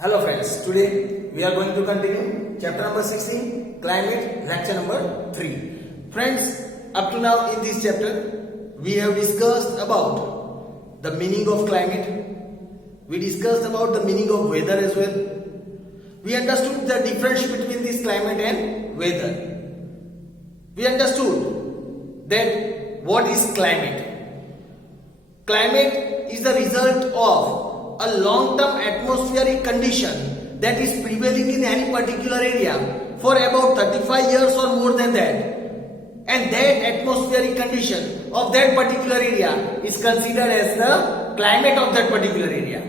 Hello friends, today we are going to continue chapter number 16, climate, lecture number 3. Friends, up to now in this chapter, we have discussed about the meaning of climate. We discussed about the meaning of weather as well. We understood the difference between this climate and weather. We understood that what is climate. Climate is the result of a long-term atmospheric condition that is prevailing in any particular area for about 35 years or more than that, and that atmospheric condition of that particular area is considered as the climate of that particular area.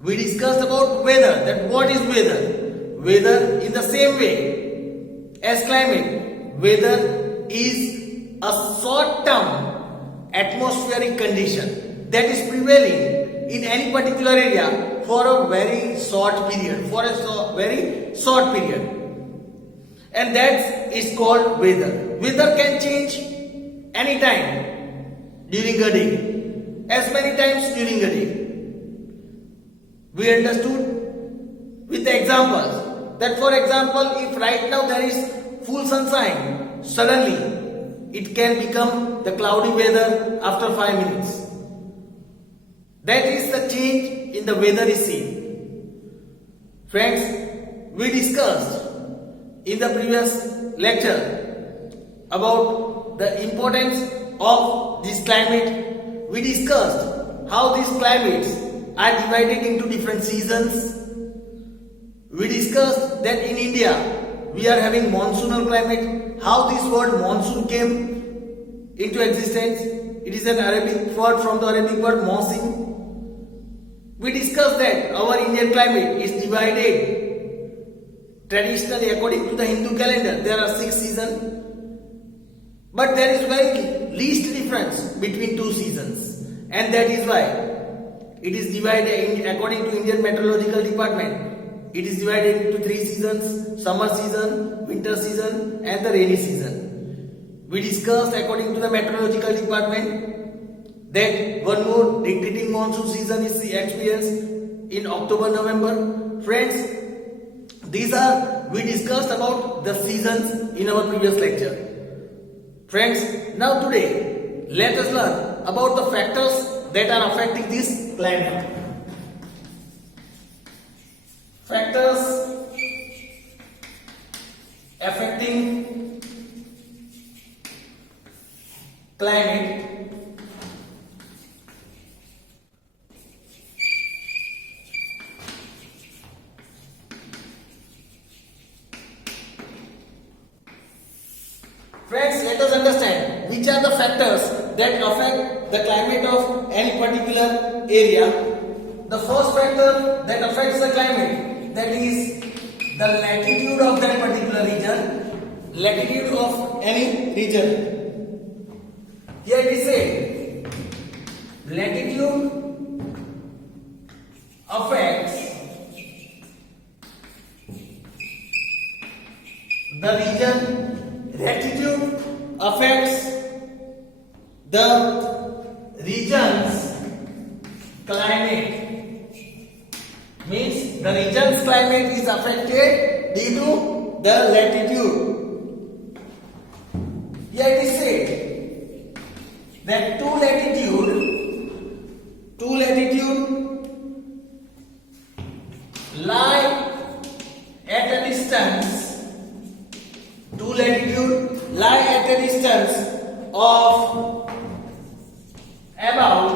We discussed about weather, that what is weather. Weather in the same way as climate, weather is a short-term atmospheric condition that is prevailing in any particular area for a very short period, and that is called weather. Weather can change anytime during a day, as many times during a day. We understood with the examples that, for example, if right now there is full sunshine, suddenly it can become the cloudy weather after 5 minutes. That is the change in the weather is seen. Friends, we discussed in the previous lecture about the importance of this climate. We discussed how these climates are divided into different seasons. We discussed that in India we are having monsoonal climate, how this word monsoon came into existence. It is an Arabic word from the Arabic word monsoon. We discussed that our Indian climate is divided traditionally according to the Hindu calendar. There are 6 seasons, but there is very least difference between 2 seasons, and that is why it is divided according to Indian Meteorological Department. It is divided into 3 seasons: summer season, winter season, and the rainy season. We discussed according to the Meteorological Department that one more dictating monsoon season is experienced in October-November. Friends, we discussed about the seasons in our previous lecture. Friends, now today let us learn about the factors that are affecting this climate. Factors affecting climate. Friends, let us understand which are the factors that affect the climate of any particular area. The first factor that affects the climate, that is the latitude of that particular region. Latitude of any region. Here we say latitude affects the region. Latitude affects the region's climate. Means the region's climate is affected due to the latitude. Here it is said that two latitude lie at a distance. Two latitude lie at a distance of about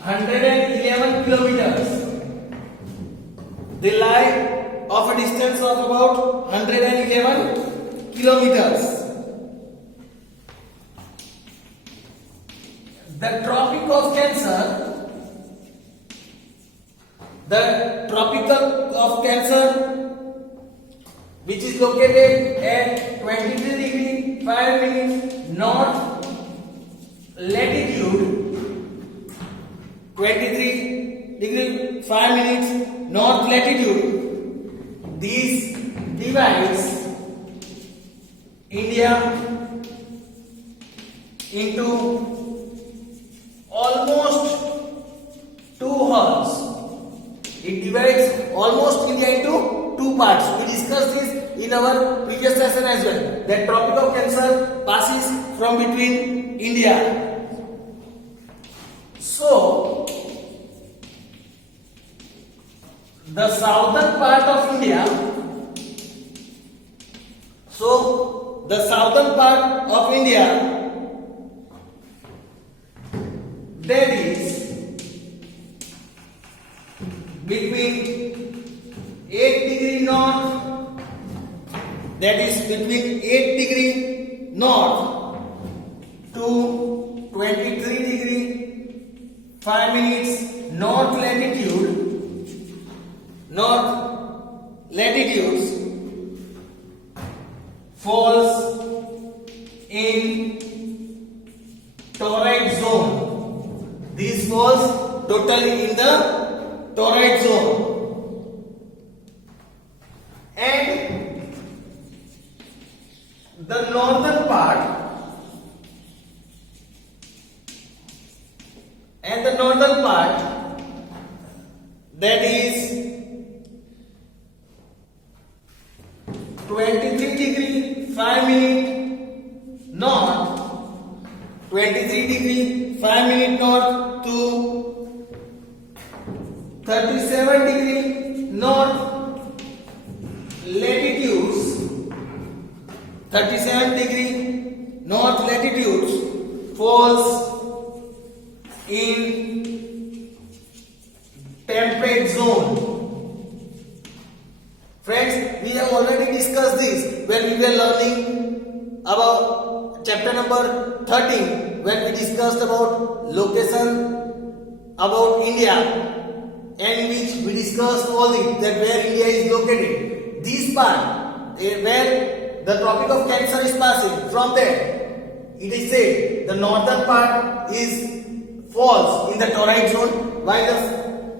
111 kilometers. They lie of a distance of about 111 kilometers. The Tropic of Cancer, which is located at 23 degree 5 minutes north latitude, 23 degree 5 minutes north latitude. This divides India into almost 2 halves. It divides almost India into two parts. We discussed this in our previous session as well. That Tropic of Cancer passes from between India. So the southern part of India, that is between 8 degree north, to 23 degree 5 minutes north latitudes falls in torrid zone. This falls totally in the torrid zone. And the northern part that is 23 degree 5 minute north, 23 degree 5 minute north to 37 degree north latitudes, 37 degree north latitudes falls in temperate zone. Friends, we have already discussed this when we were learning about chapter number 13, when we discussed about location about India, and which we discussed all this, that where India is located. This part where the Tropic of Cancer is passing, from there it is said the northern part falls in the torrid zone, while the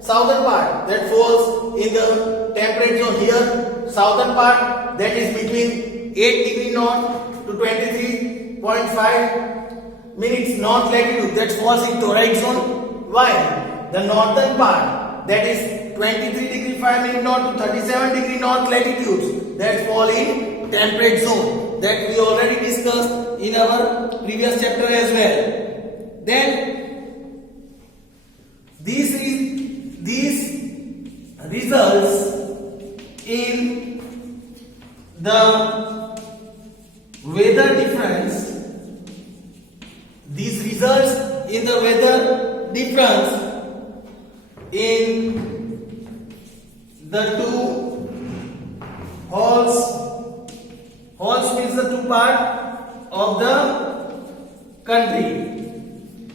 southern part that falls in the temperate zone. Here southern part that is between 8 degree north to 23.5 minutes north latitude that falls in torrid zone, while the northern part that is 23 degree 5 minute north to 37 degree north latitudes that fall in temperate zone, that we already discussed in our previous chapter as well. Then these results in the weather difference. These results in the weather difference in the two halls. Halls means the two part of the country.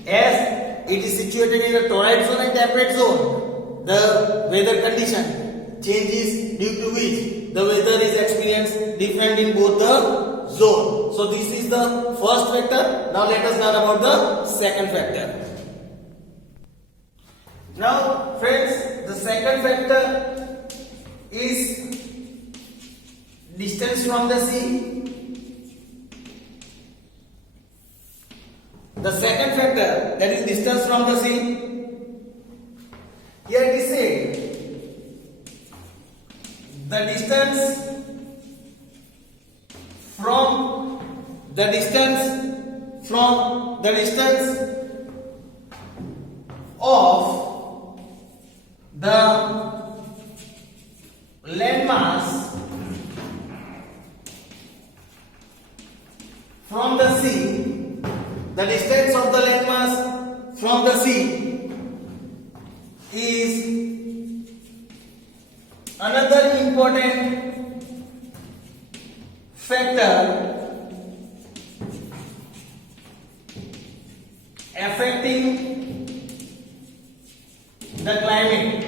As it is situated in a torrid zone and temperate zone, the weather condition changes, due to which the weather is experienced different in both the zone. So this is the first factor. Now let us learn about the second factor. Now friends, the second factor is distance from the sea. The second factor, that is distance from the sea. Here it is said the distance from the of the landmass from the sea, the distance of the landmass from the sea is another important factor affecting the climate.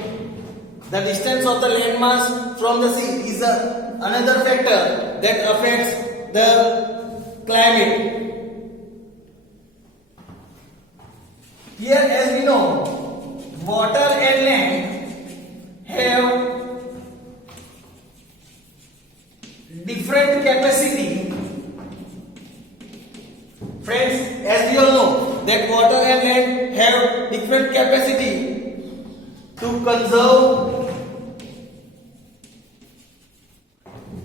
The distance of the landmass from the sea is another factor that affects the climate. Here, as we know, water and land have different capacity. Friends, as we all know that water and land have different capacity to conserve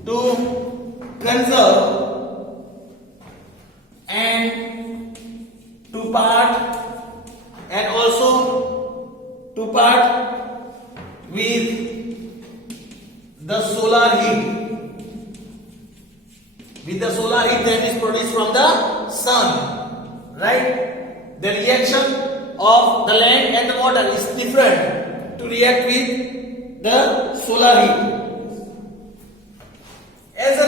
to conserve and to part and also to part with the solar heat, with the solar heat that is produced from the sun, right? The reaction of the land and the water is different to react with the solar heat. As a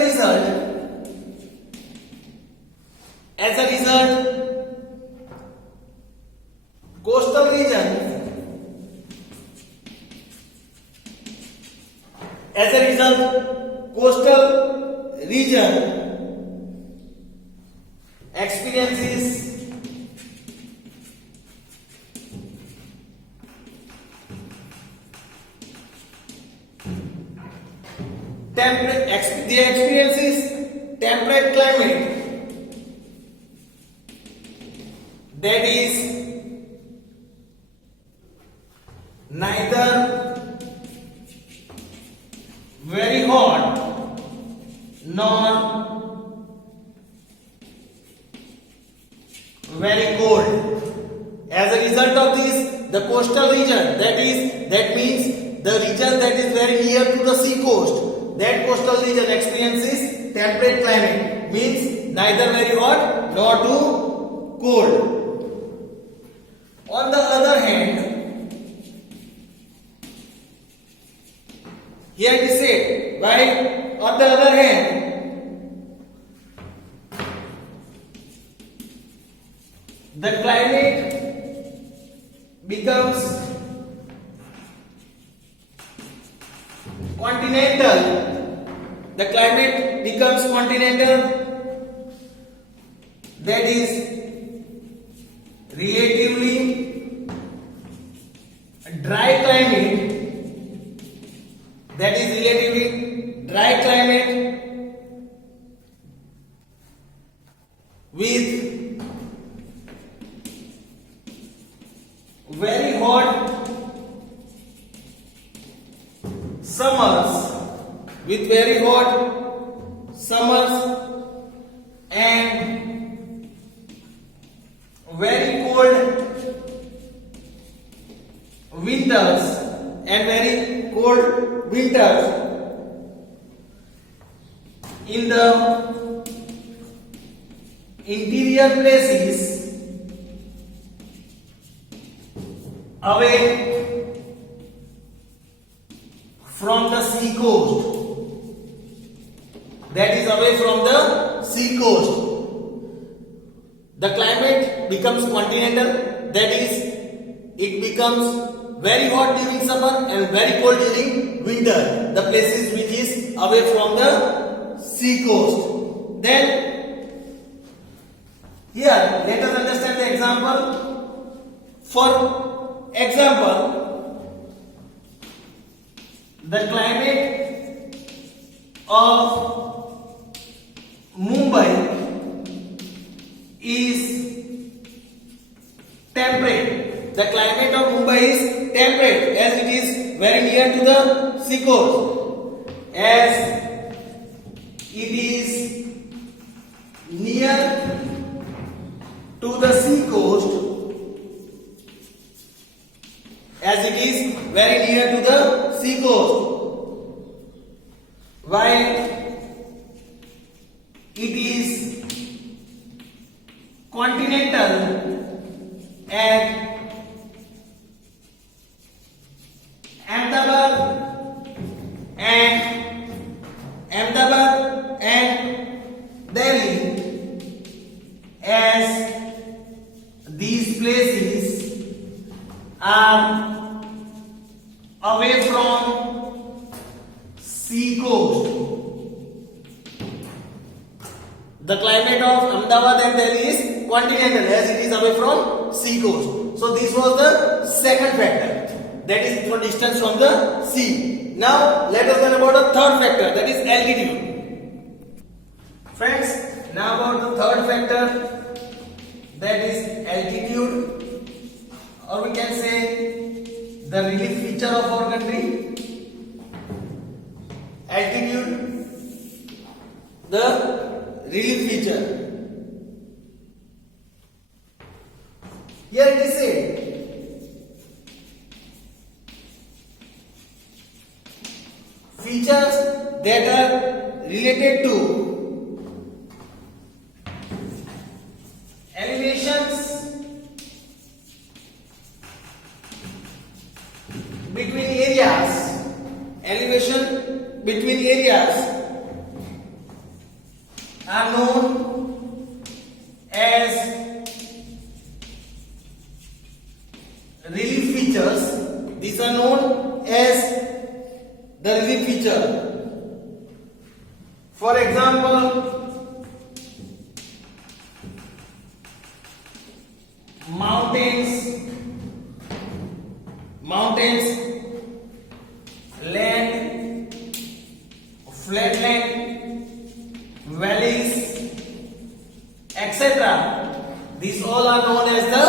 result, coastal region experiences temperate climate, that is neither very hot nor very cold. As a result of this, the coastal region, that means the region that is very near to the sea coast, that coastal region experiences temperate climate, means neither very hot nor too cold. On the other hand, here it is said, while on the other hand, the climate becomes continental. The climate becomes continental, that is relatively dry climate, with very hot summers, and very cold winters in the interior places away from the sea coast, the climate becomes continental, that is it becomes very hot during summer and very cold during winter, the places which is away from the sea coast. Then here let us understand the example. For example, the climate of Mumbai is temperate. The climate of Mumbai is temperate as it is very near to the sea coast. As it is near to the sea coast, while it is continental at Ahmedabad and Delhi, as these places are away from sea coast. The climate of Ahmedabad and Delhi is continental as it is away from sea coast. So this was the second factor, that is for distance from the sea. Now let us learn about the third factor, that is altitude. Friends, now about the third factor, that is altitude, or we can say the relief feature of our country. Altitude the relief feature. Here it is said, features that are related to elevations between areas, elevation between areas are known as relief features. These are known as the relief feature. For example, mountains, land, flatland, valleys, etc. These all are known as the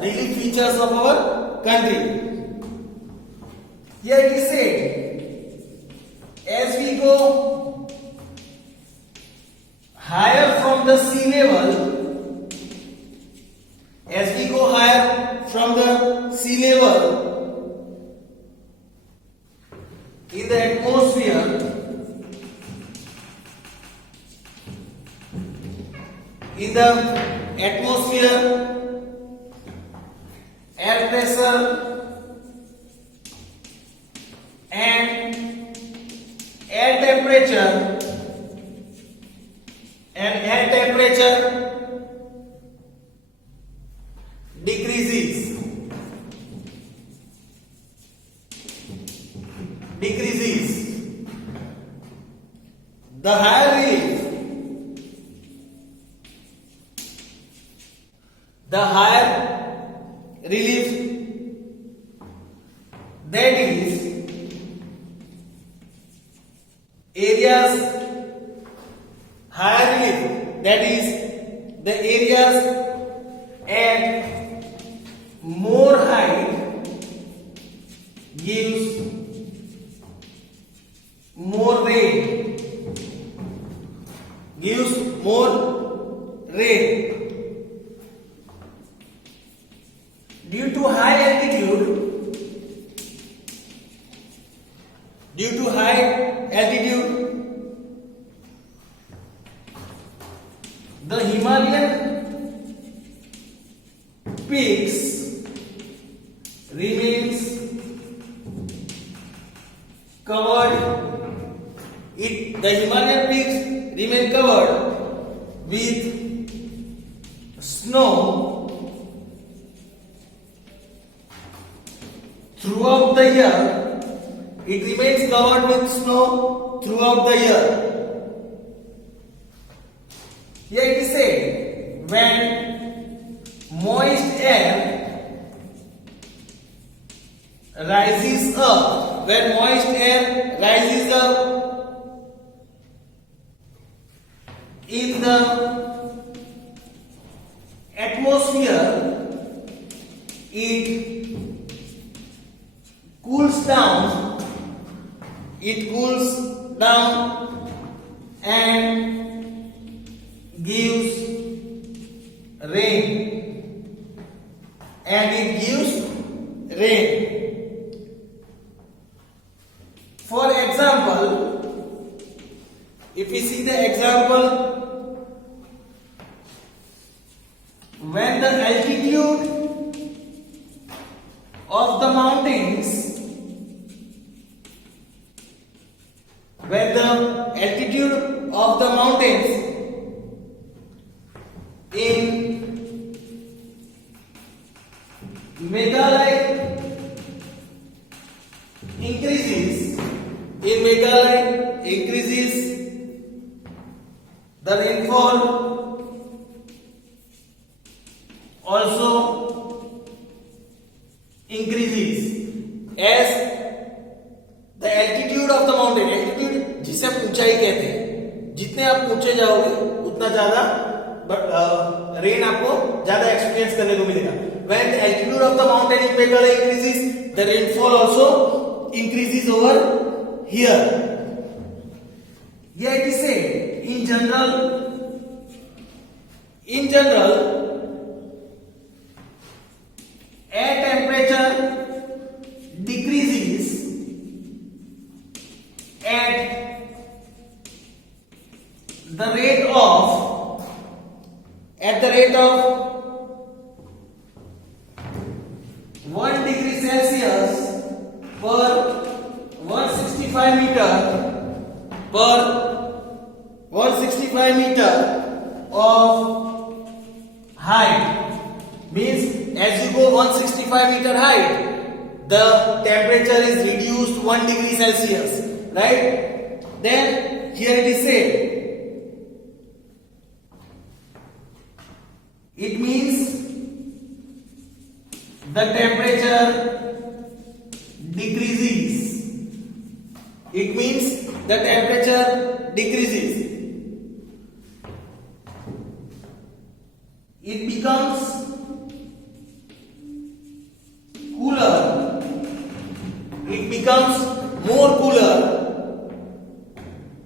relief features of our country. Here it is said, as we go higher from the sea level, as we go higher from the sea level in the atmosphere, air pressure and air temperature decreases. The higher relief, that is areas, higher relief, that is the areas at more height gives more rain. Due to high altitude, the Himalayan peaks remains covered. The Himalayan peaks remain covered with snow throughout the year. It remains covered with snow throughout the year. Here it is said, when moist air rises up in the atmosphere, it cools down and gives rain. For example, if we see the example, when the altitude of the mountains in Meghalaya increases, the rainfall also increases. As the altitude of the mountain, altitude जिसे आप ऊंचाई कहते हैं, जितने आप ऊंचे जाओगे उतना ज्यादा रेन आपको ज्यादा एक्सपीरियंस करने को मिलेगा. When the altitude of the mountain in Meghalaya increases, the rainfall also increases over here. Here it is said, in general, air temperature decreases at the rate of 1 degree Celsius per 165 meter of height. Means as you go 165 meter height, the temperature is reduced 1 degree Celsius, right? Then here it is said, it means the temperature decreases. It means the temperature decreases. It becomes cooler. It becomes more cooler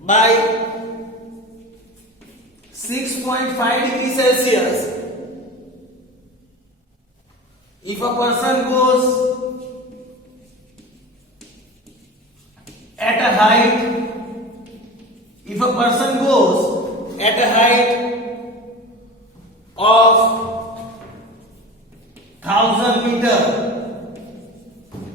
by 6.5 degrees Celsius. If a person goes at a height of 1000 meter,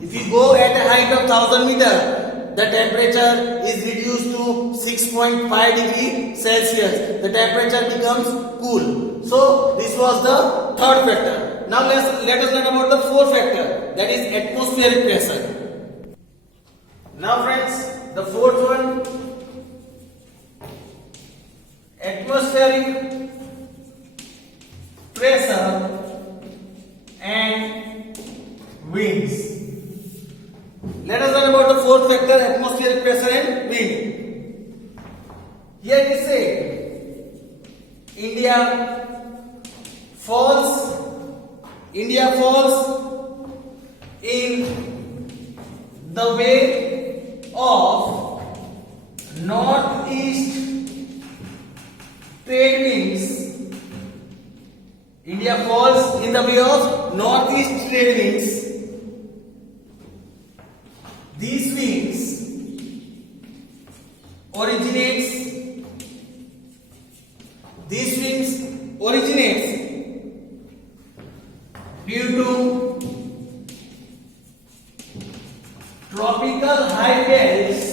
if you go at a height of 1000 meter, the temperature is reduced to 6.5 degree Celsius. The temperature becomes cool. So this was the third factor. Now let us learn about the fourth factor, that is atmospheric pressure. Now friends, the fourth one, atmospheric pressure and winds. Let us learn about the fourth factor, atmospheric pressure and wind. Here it is said, India falls in the way of northeast trade winds. India falls in the way of northeast trade winds. These winds originates due to tropical high belts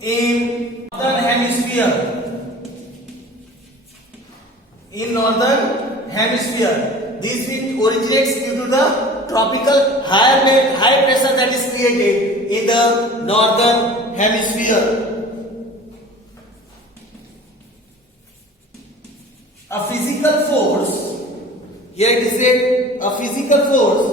in northern hemisphere. This wind originates due to the tropical high pressure that is created in the northern hemisphere. A physical force, here it is said, a physical force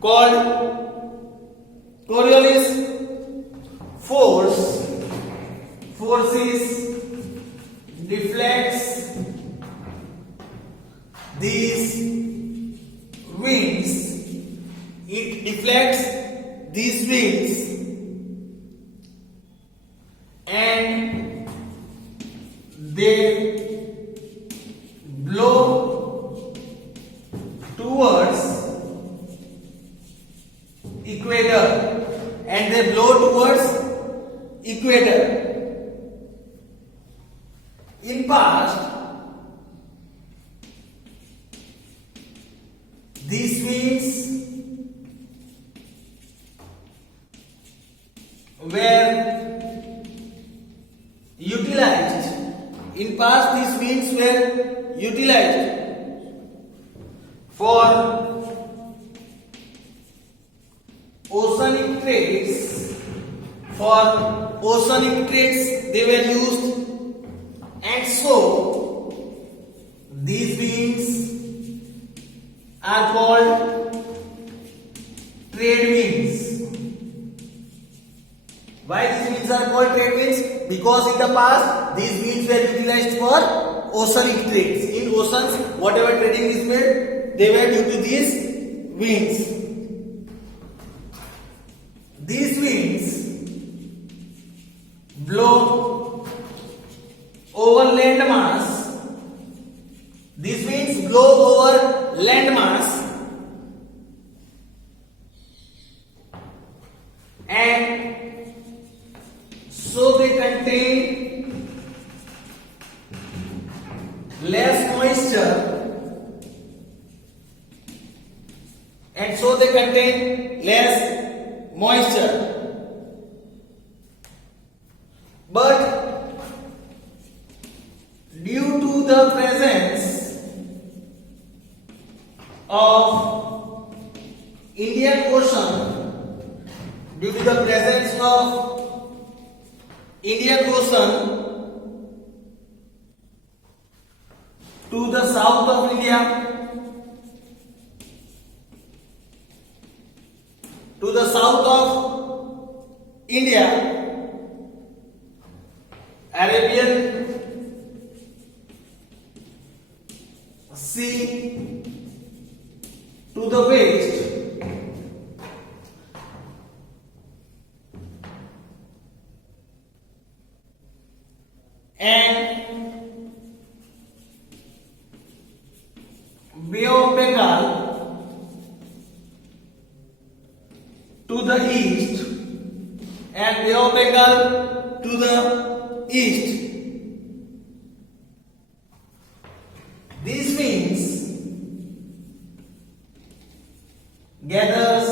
called Coriolis forces deflects these winds. It deflects these winds and they blow towards equator. In past, these winds were utilized. For oceanic trades. They were used, and so these winds are called trade winds. Why these winds are called trade winds? Because in the past these winds were utilized for oceanic trades. In oceans, whatever trading is made, they were due to these winds. These winds blow over land mass. These winds blow over land mass and so they contain less moisture and so they contain less moisture. But due to the presence of Indian Ocean, due to the presence of Indian Ocean to the south of India, to the south of India, Arabian Sea, to the west, and Bay of Bengal to the east, and Bay of Bengal to the east. This means gathers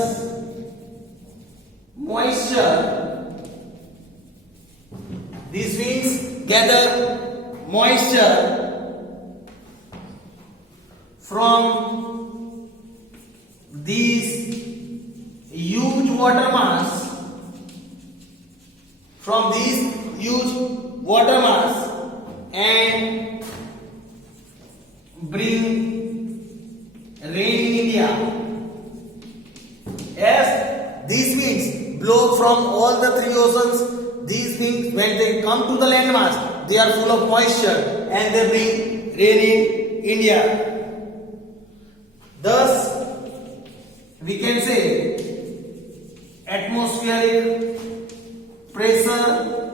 moisture. This means gather moisture from these huge water mass, and bring rain in India. As these winds blow from all the three oceans, these winds, when they come to the landmass, they are full of moisture and they bring rain in India. Thus, we can say atmospheric pressure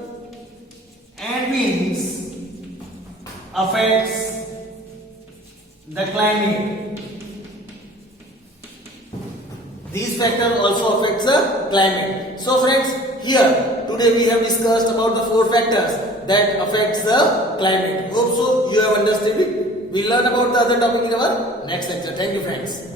and winds affects the climate. These factors also affects the climate. So friends, here today we have discussed about the 4 factors that affects the climate. Hope so you have understood it. We'll learn about the other topic in our next lecture. Thank you friends.